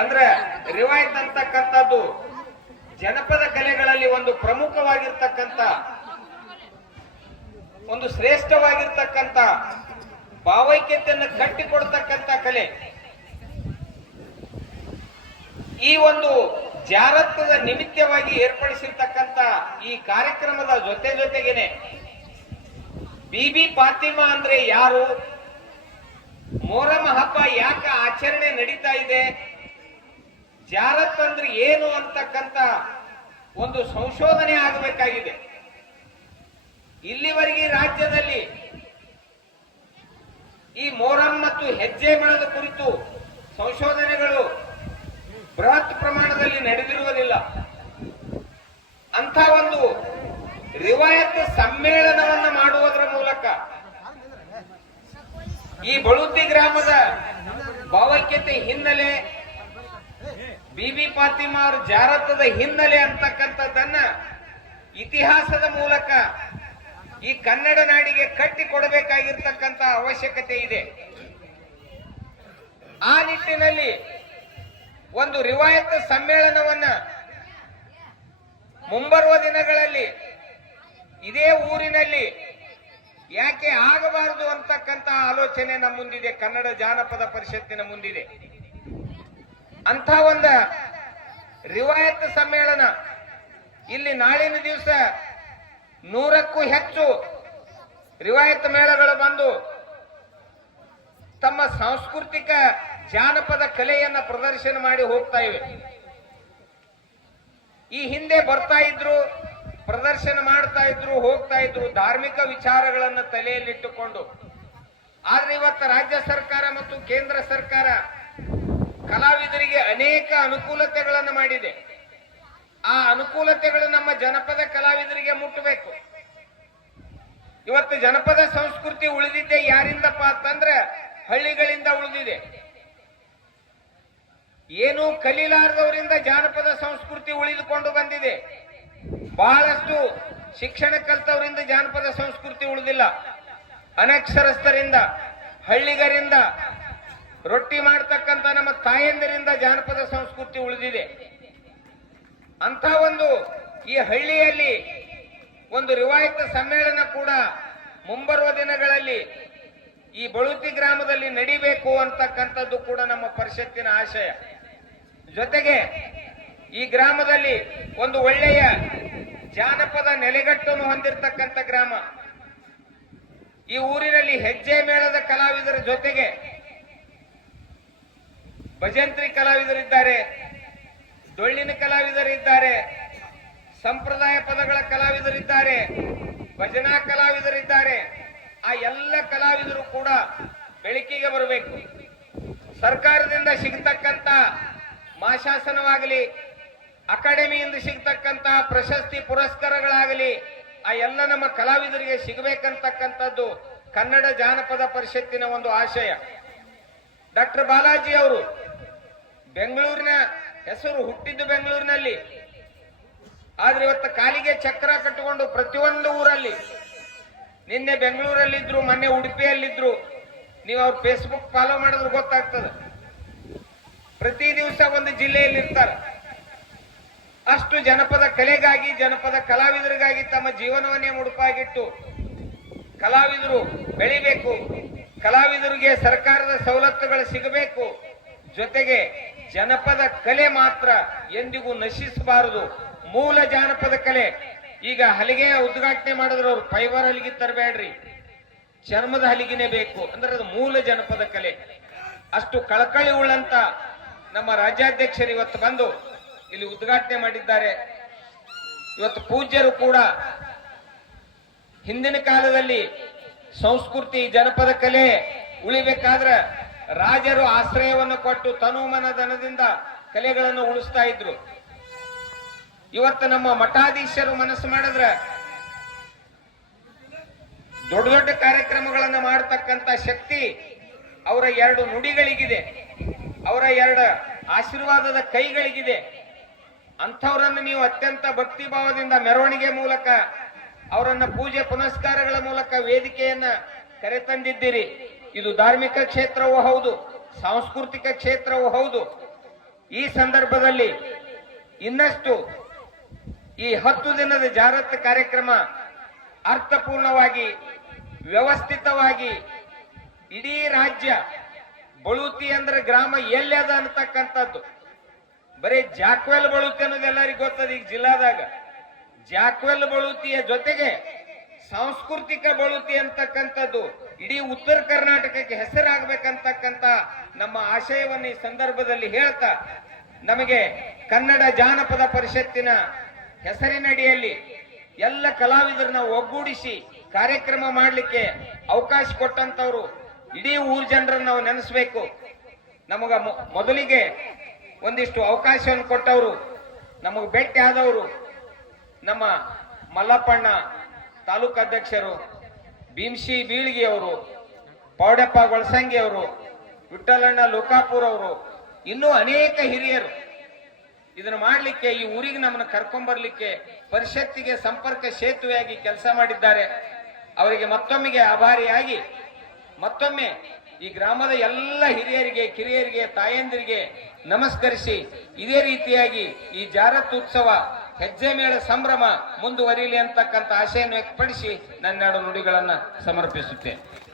ಅಂದ್ರೆ ರಿವಾಯತ್ ಅಂತಕ್ಕಂಥದ್ದು ಜನಪದ ಕಲೆಗಳಲ್ಲಿ ಒಂದು ಪ್ರಮುಖವಾಗಿರ್ತಕ್ಕಂಥ, ಒಂದು ಶ್ರೇಷ್ಠವಾಗಿರ್ತಕ್ಕಂಥ, ಭಾವೈಕ್ಯತೆಯನ್ನು ಕಟ್ಟಿಕೊಡ್ತಕ್ಕಂಥ ಕಲೆ. ಈ ಒಂದು ಜಾರತ್ವದ ನಿಮಿತ್ತವಾಗಿ ಏರ್ಪಡಿಸಿರ್ತಕ್ಕಂಥ ಈ ಕಾರ್ಯಕ್ರಮದ ಜೊತೆ ಜೊತೆಗೇನೆ ಬಿಬಿ ಫಾತಿಮಾ ಅಂದ್ರೆ ಯಾರು? ಮೊಹರಂ ಹಬ್ಬ ಯಾಕೆ ಆಚರಣೆ ನಡೀತಾ ಇದೆ? ಜಾರತ್ ಅಂದ್ರೆ ಏನು ಅಂತಕ್ಕಂತ ಒಂದು ಸಂಶೋಧನೆ ಆಗಬೇಕಾಗಿದೆ. ಇಲ್ಲಿವರೆಗೆ ರಾಜ್ಯದಲ್ಲಿ ಈ ಮೋರಂ ಮತ್ತು ಹೆಜ್ಜೆ ಮರದ ಕುರಿತು ಸಂಶೋಧನೆಗಳು ಬೃಹತ್ ಪ್ರಮಾಣದಲ್ಲಿ ನಡೆದಿರುವುದಿಲ್ಲ. ಅಂತ ಒಂದು ರಿವಾಯತ್ ಸಮ್ಮೇಳನವನ್ನು ಮಾಡುವುದರ ಮೂಲಕ ಈ ಬಳುತಿ ಗ್ರಾಮದ ಭಾವೈಕ್ಯತೆ ಹಿನ್ನೆಲೆ ಬಿಬಿ ಫಾತಿಮಾ ಅವರು ಜಾರತದ ಹಿನ್ನೆಲೆ ಅಂತಕ್ಕಂಥದ್ದನ್ನ ಇತಿಹಾಸದ ಮೂಲಕ ಈ ಕನ್ನಡ ನಾಡಿಗೆ ಕಟ್ಟಿ ಕೊಡಬೇಕಾಗಿರ್ತಕ್ಕಂಥ ಅವಶ್ಯಕತೆ ಇದೆ. ಆ ನಿಟ್ಟಿನಲ್ಲಿ ಒಂದು ರಿವಾಯತ್ ಸಮ್ಮೇಳನವನ್ನ ಮುಂಬರುವ ದಿನಗಳಲ್ಲಿ ಇದೇ ಊರಿನಲ್ಲಿ ಯಾಕೆ ಆಗಬಾರದು ಅಂತಕ್ಕಂಥ ಆಲೋಚನೆ ನಮ್ಮ ಮುಂದಿದೆ. ಕನ್ನಡ ಜಾನಪದ ಪರಿಷತ್ತಿನ ಮುಂದಿದೆ. ಅಂಥ ಒಂದು ರಿವಾಯತ್ ಸಮ್ಮೇಳನ. ಇಲ್ಲಿ ನಾಳಿನ ದಿವಸ ನೂರಕ್ಕೂ ಹೆಚ್ಚು ರಿವಾಯತ್ ಮೇಳಗಳು ಬಂದು ತಮ್ಮ ಸಾಂಸ್ಕೃತಿಕ ಜಾನಪದ ಕಲೆಯನ್ನ ಪ್ರದರ್ಶನ ಮಾಡಿ ಹೋಗ್ತಾ ಇವೆ. ಈ ಹಿಂದೆ ಬರ್ತಾ ಇದ್ರು, ಪ್ರದರ್ಶನ ಮಾಡ್ತಾ ಇದ್ರು, ಹೋಗ್ತಾ ಇದ್ರು ಧಾರ್ಮಿಕ ವಿಚಾರಗಳನ್ನು ತಲೆಯಲ್ಲಿಟ್ಟುಕೊಂಡು. ಆದ್ರೆ ಇವತ್ತು ರಾಜ್ಯ ಸರ್ಕಾರ ಮತ್ತು ಕೇಂದ್ರ ಸರ್ಕಾರ ಕಲಾವಿದರಿಗೆ ಅನೇಕ ಅನುಕೂಲತೆಗಳನ್ನು ಮಾಡಿದೆ. ಆ ಅನುಕೂಲತೆಗಳು ನಮ್ಮ ಜನಪದ ಕಲಾವಿದರಿಗೆ ಮುಟ್ಟಬೇಕು. ಇವತ್ತು ಜನಪದ ಸಂಸ್ಕೃತಿ ಉಳಿದಿದ್ದೆ ಯಾರಿಂದಪ್ಪ ಅಂತಂದ್ರೆ ಹಳ್ಳಿಗಳಿಂದ ಉಳಿದಿದೆ. ಏನು ಕಲೀಲಾರದವರಿಂದ ಜಾನಪದ ಸಂಸ್ಕೃತಿ ಉಳಿದುಕೊಂಡು ಬಂದಿದೆ. ಬಹಳಷ್ಟು ಶಿಕ್ಷಣ ಕಲ್ತವರಿಂದ ಜಾನಪದ ಸಂಸ್ಕೃತಿ ಉಳಿದಿಲ್ಲ. ಅನಕ್ಷರಸ್ಥರಿಂದ, ಹಳ್ಳಿಗರಿಂದ ರೊಟ್ಟಿ ಮಾಡ್ತಕ್ಕಂಥ ನಮ್ಮ ತಾಯಂದಿರಿಂದ ಜಾನಪದ ಸಂಸ್ಕೃತಿ ಉಳಿದಿದೆ. ಅಂತ ಒಂದು ಈ ಹಳ್ಳಿಯಲ್ಲಿ ಒಂದು ರಿವಾಯಿತ ಸಮ್ಮೇಳನ ಕೂಡ ಮುಂಬರುವ ದಿನಗಳಲ್ಲಿ ಈ ಬಳುತಿ ಗ್ರಾಮದಲ್ಲಿ ನಡಿಬೇಕು ಅಂತಕ್ಕಂಥದ್ದು ಕೂಡ ನಮ್ಮ ಪರಿಷತ್ತಿನ ಆಶಯ. ಜೊತೆಗೆ ಈ ಗ್ರಾಮದಲ್ಲಿ ಒಂದು ಒಳ್ಳೆಯ ಜಾನಪದ ನೆಲೆಗಟ್ಟನ್ನು ಹೊಂದಿರತಕ್ಕಂಥ ಗ್ರಾಮ. ಈ ಊರಿನಲ್ಲಿ ಹೆಜ್ಜೆ ಮೇಳದ ಕಲಾವಿದರ ಜೊತೆಗೆ ಭಜಂತ್ರಿ ಕಲಾವಿದರಿದ್ದಾರೆ, ಡೊಳ್ಳಿನ ಕಲಾವಿದರಿದ್ದಾರೆ, ಸಂಪ್ರದಾಯ ಪದಗಳ ಕಲಾವಿದರಿದ್ದಾರೆ, ಭಜನಾ ಕಲಾವಿದರಿದ್ದಾರೆ. ಆ ಎಲ್ಲ ಕಲಾವಿದರು ಕೂಡ ಬೆಳಕಿಗೆ ಬರಬೇಕು. ಸರ್ಕಾರದಿಂದ ಸಿಗತಕ್ಕಂತ ಮಾಶಾಸನವಾಗಲಿ, ಅಕಾಡೆಮಿಯಿಂದ ಸಿಗತಕ್ಕಂತ ಪ್ರಶಸ್ತಿ ಪುರಸ್ಕಾರಗಳಾಗಲಿ, ಆ ಎಲ್ಲ ನಮ್ಮ ಕಲಾವಿದರಿಗೆ ಸಿಗಬೇಕಂತಕ್ಕಂಥದ್ದು ಕನ್ನಡ ಜಾನಪದ ಪರಿಷತ್ತಿನ ಒಂದು ಆಶಯ. ಡಾಕ್ಟರ್ ಬಾಲಾಜಿ ಅವರು ಬೆಂಗಳೂರಿನ ಹೆಸರು ಹುಟ್ಟಿದ್ದು ಬೆಂಗಳೂರಿನಲ್ಲಿ. ಆದ್ರೆ ಇವತ್ತು ಕಾಲಿಗೆ ಚಕ್ರ ಕಟ್ಟಿಕೊಂಡು ಪ್ರತಿಯೊಂದು ಊರಲ್ಲಿ ನಿನ್ನೆ ಬೆಂಗಳೂರಲ್ಲಿದ್ರು, ಮೊನ್ನೆ ಉಡುಪಿಯಲ್ಲಿದ್ರು. ನೀವು ಅವ್ರ ಫೇಸ್ಬುಕ್ ಫಾಲೋ ಮಾಡಿದ್ರೆ ಗೊತ್ತಾಗ್ತದೆ. ಪ್ರತಿ ದಿವಸ ಒಂದು ಜಿಲ್ಲೆಯಲ್ಲಿ ಇರ್ತಾರೆ ಅಷ್ಟು ಜನಪದ ಕಲೆಗಾಗಿ, ಜನಪದ ಕಲಾವಿದರಿಗಾಗಿ ತಮ್ಮ ಜೀವನವನ್ನೇ ಮುಡುಪಾಗಿಟ್ಟು ಕಲಾವಿದರು ಬೆಳಿಬೇಕು. ಕಲಾವಿದರಿಗೆ ಸರ್ಕಾರದ ಸವಲತ್ತುಗಳು ಸಿಗಬೇಕು. ಜೊತೆಗೆ ಜನಪದ ಕಲೆ ಮಾತ್ರ ಎಂದಿಗೂ ನಶಿಸಬಾರದು. ಮೂಲ ಜಾನಪದ ಕಲೆ. ಈಗ ಹಲಿಗೆ ಉದ್ಘಾಟನೆ ಮಾಡಿದ್ರು ಅವ್ರು ಫೈಬರ್ ಹಲಿಗೆ ತರಬೇಡ್ರಿ ಚರ್ಮದ ಹಲಿಗೆನೇ ಬೇಕು. ಅಂದ್ರೆ ಅದು ಮೂಲ ಜನಪದ ಕಲೆ. ಅಷ್ಟು ಕಳಕಳಿ ಉಳ್ಳಂತ ನಮ್ಮ ರಾಜ್ಯಾಧ್ಯಕ್ಷರು ಇವತ್ತು ಬಂದು ಇಲ್ಲಿ ಉದ್ಘಾಟನೆ ಮಾಡಿದ್ದಾರೆ. ಇವತ್ತು ಪೂಜ್ಯರು ಕೂಡ ಹಿಂದಿನ ಕಾಲದಲ್ಲಿ ಸಂಸ್ಕೃತಿ ಜನಪದ ಕಲೆ ಉಳಿಬೇಕಾದ್ರೆ ರಾಜರು ಆಶ್ರಯವನ್ನು ಕೊಟ್ಟು ತನುಮನ ಧನದಿಂದ ಕಲೆಗಳನ್ನು ಉಳಿಸ್ತಾ ಇದ್ರು. ಇವತ್ತು ನಮ್ಮ ಮಠಾಧೀಶರು ಮನಸ್ಸು ಮಾಡಿದ್ರೆ ದೊಡ್ಡ ದೊಡ್ಡ ಕಾರ್ಯಕ್ರಮಗಳನ್ನು ಮಾಡತಕ್ಕಂತ ಶಕ್ತಿ ಅವರ ಎರಡು ನುಡಿಗಳಿಗಿದೆ. ಅವರ ಎರಡು ಆಶೀರ್ವಾದದ ಕೈಗಳಿಗಿದೆ. ಅಂಥವರನ್ನು ನೀವು ಅತ್ಯಂತ ಭಕ್ತಿ ಭಾವದಿಂದ ಮೆರವಣಿಗೆ ಮೂಲಕ, ಅವರನ್ನ ಪೂಜೆ ಪುನಸ್ಕಾರಗಳ ಮೂಲಕ ವೇದಿಕೆಯನ್ನ ಕರೆತಂದಿದ್ದೀರಿ. ಇದು ಧಾರ್ಮಿಕ ಕ್ಷೇತ್ರವೂ ಹೌದು, ಸಾಂಸ್ಕೃತಿಕ ಕ್ಷೇತ್ರವೂ ಹೌದು. ಈ ಸಂದರ್ಭದಲ್ಲಿ ಇನ್ನಷ್ಟು ಈ ಹತ್ತು ದಿನದ ಜಾರತ್ ಕಾರ್ಯಕ್ರಮ ಅರ್ಥಪೂರ್ಣವಾಗಿ, ವ್ಯವಸ್ಥಿತವಾಗಿ ಇಡೀ ರಾಜ್ಯ ಬಳುತಿ ಅಂದ್ರೆ ಗ್ರಾಮ ಎಲ್ಲದ ಅಂತಕ್ಕಂಥದ್ದು. ಬರೀ ಜಾಕ್ವೆಲ್ ಬಳುತಿ ಅನ್ನೋದು ಎಲ್ಲರಿಗೂ ಗೊತ್ತದ ಈಗ ಜಿಲ್ಲಾದಾಗ. ಜಾಕ್ವೆಲ್ ಬಳುತಿಯ ಜೊತೆಗೆ ಸಾಂಸ್ಕೃತಿಕ ಬಳುತಿ ಅಂತಕ್ಕಂಥದ್ದು ಇಡೀ ಉತ್ತರ ಕರ್ನಾಟಕಕ್ಕೆ ಹೆಸರಾಗಬೇಕಂತಕ್ಕಂತ ನಮ್ಮ ಆಶಯವನ್ನು ಈ ಸಂದರ್ಭದಲ್ಲಿ ಹೇಳ್ತಾ, ನಮಗೆ ಕನ್ನಡ ಜಾನಪದ ಪರಿಷತ್ತಿನ ಹೆಸರಿನಡಿಯಲ್ಲಿ ಎಲ್ಲ ಕಲಾವಿದರನ್ನ ಒಗ್ಗೂಡಿಸಿ ಕಾರ್ಯಕ್ರಮ ಮಾಡಲಿಕ್ಕೆ ಅವಕಾಶ ಕೊಟ್ಟಂತವ್ರು ಇಡೀ ಊರ್ ಜನರನ್ನ ನಾವು ನೆನೆಸ್ಬೇಕು. ನಮಗ ಮೊದಲಿಗೆ ಒಂದಿಷ್ಟು ಅವಕಾಶವನ್ನು ಕೊಟ್ಟವರು, ನಮಗೆ ಭೇಟಿ ಆದವರು ನಮ್ಮ ಮಲ್ಲಪ್ಪಣ್ಣ ತಾಲೂಕು ಅಧ್ಯಕ್ಷರು ಭೀಮ್ಶಿ ಬೀಳ್ಗಿ ಅವರು ಪೌಡಪ್ಪ ಗೊಳಸಂಗಿ ಅವರು ವಿಠಲಣ್ಣ ಲೋಕಾಪುರ್ ಅವರು, ಇನ್ನೂ ಅನೇಕ ಹಿರಿಯರು. ಇದನ್ನು ಮಾಡಲಿಕ್ಕೆ, ಈ ಊರಿಗೆ ನಮ್ಮನ್ನು ಕರ್ಕೊಂಡ್ಬರ್ಲಿಕ್ಕೆ ಪರಿಷತ್ತಿಗೆ ಸಂಪರ್ಕ ಸೇತುವೆಯಾಗಿ ಕೆಲಸ ಮಾಡಿದ್ದಾರೆ. ಅವರಿಗೆ ಮತ್ತೊಮ್ಮೆಗೆ ಆಭಾರಿಯಾಗಿ, ಮತ್ತೊಮ್ಮೆ ಈ ಗ್ರಾಮದ ಎಲ್ಲ ಹಿರಿಯರಿಗೆ, ಕಿರಿಯರಿಗೆ, ತಾಯಂದಿರಿಗೆ ನಮಸ್ಕರಿಸಿ, ಇದೇ ರೀತಿಯಾಗಿ ಈ ಜಾರತ್ ಉತ್ಸವ ಹೆಜ್ಜೆ ಮೇಳ ಸಂಭ್ರಮ ಮುಂದುವರಿಯಲಿ ಅಂತಕ್ಕಂಥ ಆಶೆಯನ್ನು ವ್ಯಕ್ತಪಡಿಸಿ ನನ್ನೆರಡು ನುಡಿಗಳನ್ನು ಸಮರ್ಪಿಸುತ್ತೇನೆ.